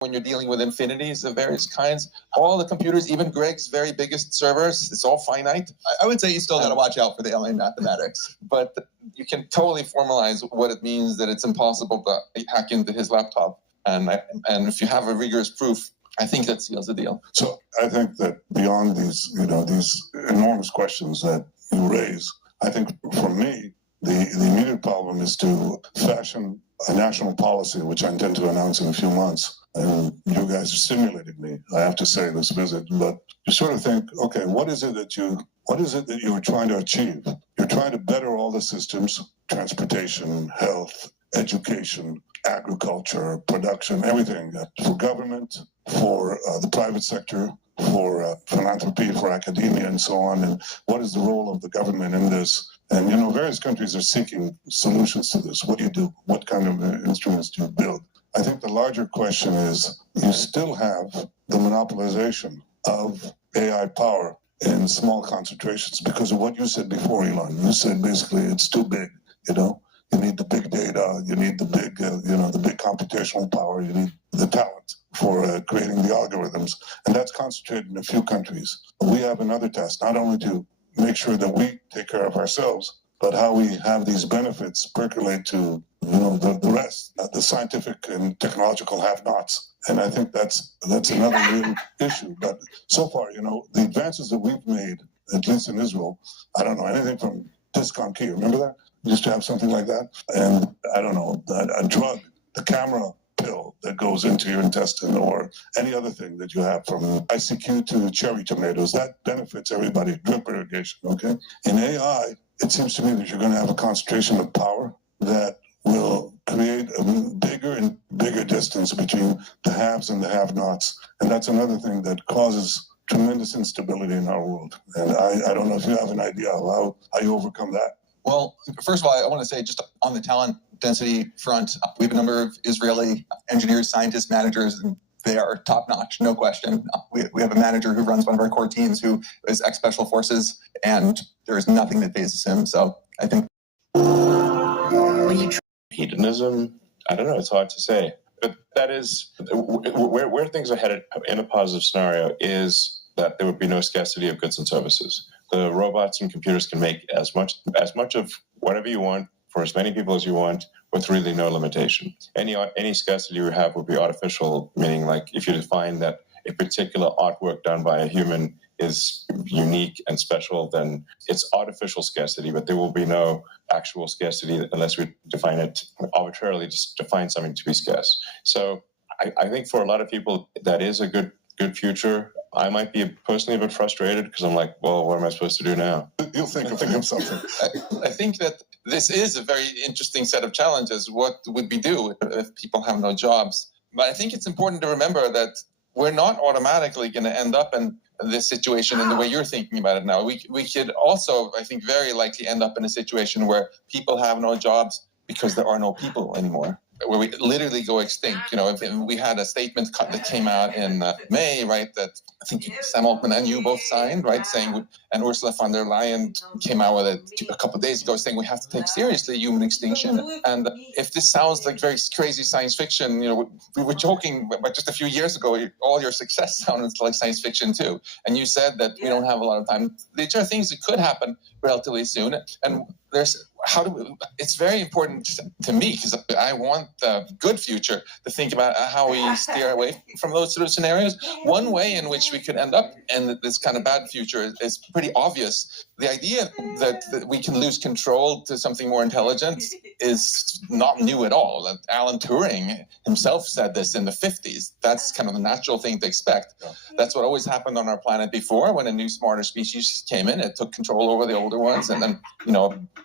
when you're dealing with infinities of various kinds. All the computers, even Greg's very biggest servers, it's all finite. I would say you still got to watch out for the alien mathematics. But you can totally formalize what it means that it's impossible to hack into his laptop. And if you have a rigorous proof, I think that seals the deal. So I think that beyond these, these enormous questions that you raise, I think for me, the immediate problem is to fashion a national policy, which I intend to announce in a few months. And you guys are stimulating me, I have to say, this visit. But you sort of think, okay, what is it that you're trying to achieve? You're trying to better all the systems: transportation, health, education, agriculture, production, everything, for government, for the private sector, for philanthropy, for academia, and so on. And what is the role of the government in this? And, various countries are seeking solutions to this. What do you do? What kind of instruments do you build? I think the larger question is, you still have the monopolization of AI power in small concentrations because of what you said before, Elon. You said basically it's too big, You need the big data, you need the big, the big computational power, you need the talent for creating the algorithms. And that's concentrated in a few countries. We have another task, not only to make sure that we take care of ourselves, but how we have these benefits percolate to, the rest, the scientific and technological have-nots. And I think that's another real issue. But so far, the advances that we've made, at least in Israel, I don't know anything from Discon Key. Remember that? We used to have something like that. And I don't know, a drug, the camera pill that goes into your intestine, or any other thing that you have, from ICQ to cherry tomatoes, that benefits everybody. Drip irrigation, okay? In AI, it seems to me that you're going to have a concentration of power that will create a bigger and bigger distance between the haves and the have-nots. And that's another thing that causes tremendous instability in our world. And I don't know if you have an idea of how you overcome that. Well, first of all, I want to say, just on the talent density front, we have a number of Israeli engineers, scientists, managers, and they are top-notch, no question. We have a manager who runs one of our core teams who is ex-Special Forces, and there is nothing that phases him. So I think... Hedonism, I don't know, it's hard to say. But that is, where things are headed in a positive scenario is that there would be no scarcity of goods and services. The robots and computers can make as much of whatever you want for as many people as you want, with really no limitation. Any scarcity you have would be artificial, meaning like if you define that a particular artwork done by a human is unique and special, then it's artificial scarcity, but there will be no actual scarcity unless we define it arbitrarily, just define something to be scarce. So I think for a lot of people, that is a good future. I might be personally a bit frustrated because I'm like, well, what am I supposed to do now? You'll think of something. I think that this is a very interesting set of challenges. What would we do if people have no jobs? But I think it's important to remember that we're not automatically going to end up in this situation in the way you're thinking about it now. We could also, I think, very likely end up in a situation where people have no jobs because there are no people anymore, where we literally go extinct. If we had a statement that came out in May, right, that I think Sam Altman and you both signed, right, saying, and Ursula von der Leyen came out with it a couple of days ago, saying we have to take seriously human extinction. And if this sounds like very crazy science fiction, we were joking, but just a few years ago, all your success sounded like science fiction too. And you said that we don't have a lot of time. These are things that could happen relatively soon. And it's very important to me, because I want the good future, to think about how we steer away from those sort of scenarios. One way in which we could end up in this kind of bad future is pretty obvious. The idea that we can lose control to something more intelligent is not new at all. Alan Turing himself said this in the 50s. That's kind of the natural thing to expect. That's what always happened on our planet before. When a new, smarter species came in, it took control over the older ones, and then,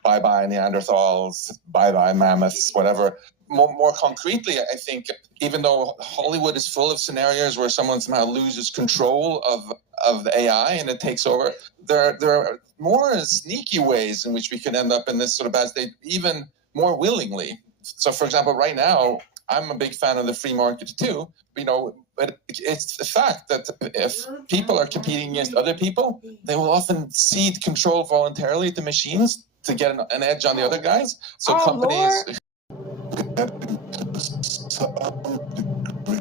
bye-bye Neanderthals, bye-bye mammoths, whatever. More concretely, I think, even though Hollywood is full of scenarios where someone somehow loses control of the AI and it takes over, there are more sneaky ways in which we could end up in this sort of bad state, even more willingly. So, for example, right now, I'm a big fan of the free market too, but it's the fact that if people are competing against other people, they will often cede control voluntarily to machines to get an edge on the other guys. So companies... Some degree,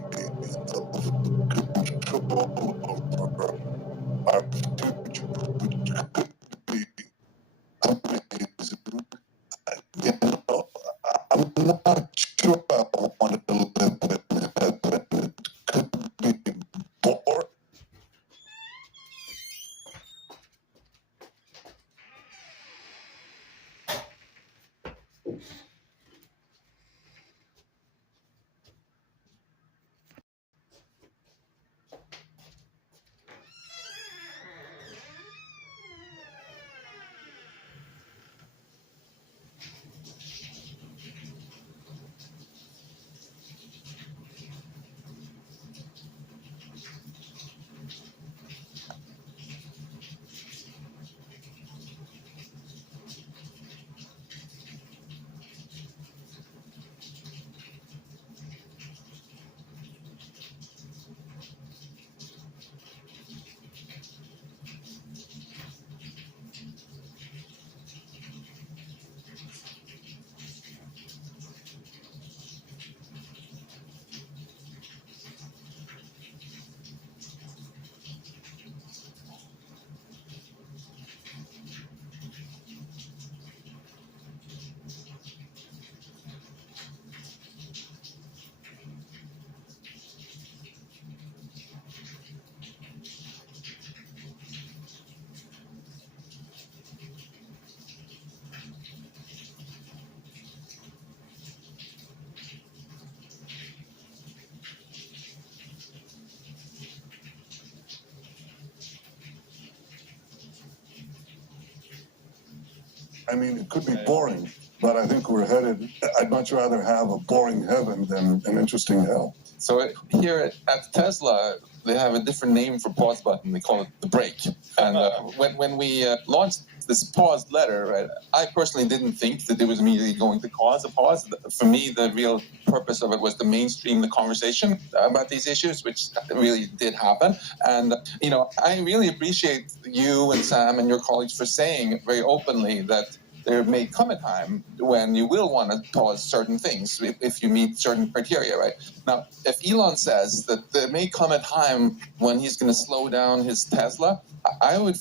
I mean, it could be boring, but I think we're headed. I'd much rather have a boring heaven than an interesting hell. So here at Tesla, they have a different name for pause button. They call it the brake. And when we launched this pause letter, right, I personally didn't think that it was immediately going to cause a pause. For me, the real purpose of it was to mainstream the conversation about these issues, which really did happen. And, you know, I really appreciate you and Sam and your colleagues for saying very openly that there may come a time when you will want to pause certain things if you meet certain criteria, right? Now, if Elon says that there may come a time when he's going to slow down his Tesla, I would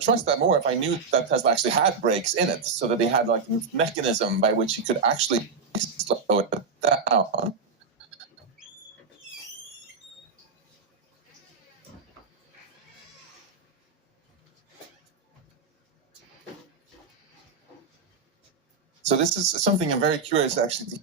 trust that more if I knew that Tesla actually had brakes in it, so that they had like a mechanism by which he could actually slow it down. So this is something I'm very curious actually